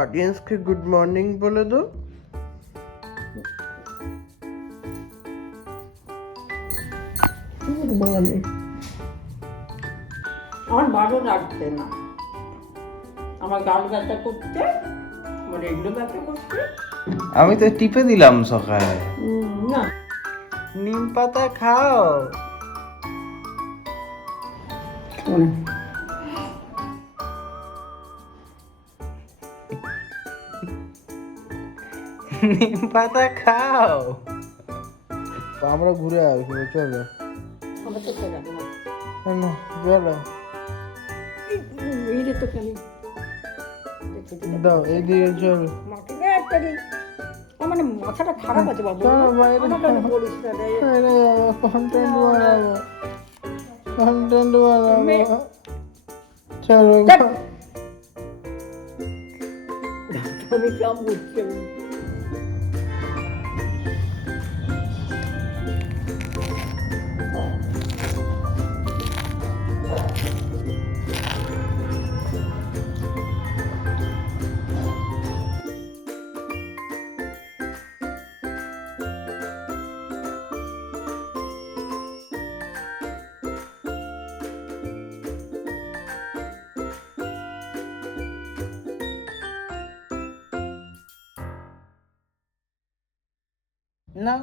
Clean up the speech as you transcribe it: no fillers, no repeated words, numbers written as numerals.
অডিয়েন্সকে good morning বলে দাও। আমার ভালো লাগছে না, আমার গাল ব্যথা করছে, আমার এগুলো ব্যথা করছে। আমি তো টিপে দিলাম সকালে। না, নিম পাতা খাও। নিম পাতা খাও। আমরা ঘুরে আসবো, চলো আমার তো খেয়ে যাবো না। না, চলো এই রে তো খালি দাও এইদিকে চলো। মাকে একটা দিই। আমার না মাথাটা খারাপ আছে বাবু, চলো বাইরে আমাকে না বলিস না রে। কন্টেন্ট বানাবো, কন্টেন্ট বানাবো, চলো ধ্যাৎ। আমি সব বুঝছি আমি। না